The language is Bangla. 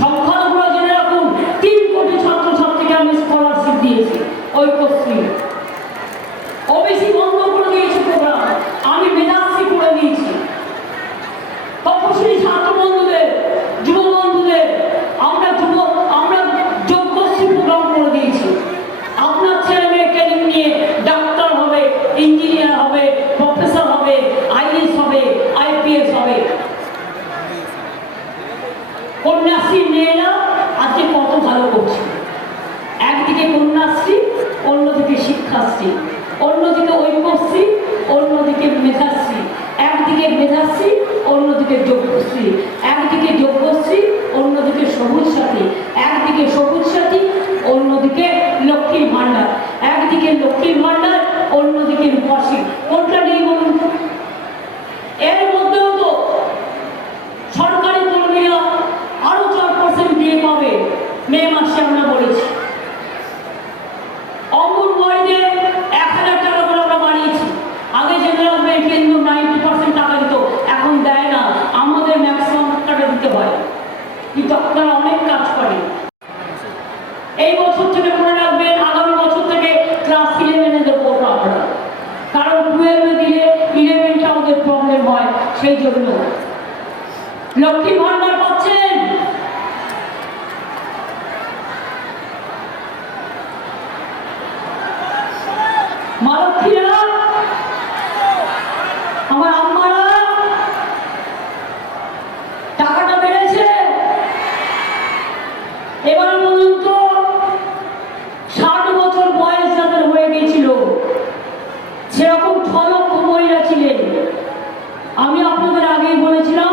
সংখ্যালঘুরা ছাত্রছাত্রীকে আমি স্কলারশিপ দিয়েছি ঐক্যশ্রী ওবিসি করে দিয়েছি প্রোগ্রাম আমি মেধাশ্রী বন্ধুদের, যুব বন্ধুদের, আমরা যুব, আমরা যোগ্যশ্রী করে দিয়েছি। আপনার ছেলে মেয়ে নিয়ে ডাক্তার হবে ইঞ্জিনিয়ার হবে প্রফেসর হবে আইএস হবে আইপিএস হবে কন্যাশ্রী মেয়েরা আজকে কত ভালো করছে একদিকে কন্যাশ্রী, অন্যদিকে শিক্ষাশ্রী, অন্যদিকে ঐক্যশ্রী, অন্যদিকে মেধাশ্রী, একদিকে মেধাশ্রী, অন্যদিকে যোগ্যশ্রী, একদিকে যোগ্যশ্রী, অন্যদিকে সবুজ সাথী, একদিকে সবুজ সাথী, অন্যদিকে লক্ষ্মীর ভাণ্ডার, একদিকে লক্ষ্মীর ভাণ্ডার, অন্যদিকে রূপাশ্রী। কোনটা নেই বলুন? এর মধ্যেও তো সরকারি কর্মীরা আরও চার পার্সেন্ট দিয়ে পাবে মে মাসে। কিন্তু আপনারা অনেক কাজ করেন। এই বছর থেকে মনে রাখবেন, আগামী বছর থেকে ক্লাস ইলেভেনে দেবো আমরা। কারণ টুয়েলভে দিলে ইলেভেনটা ওদের প্রবলেম হয়, সেই জন্য। লক্ষ্মী ভান্ডার পাচ্ছেন? মা লক্ষ্মীরা আমার আম্মারা টাকাটা বেড়েছে এবার বলুন তো ষাট বছর বয়স যাদের হয়ে গেছিল সেরকম ছ লক্ষ মহিলা ছিলেন। আমি আপনাদের আগেই বলেছিলাম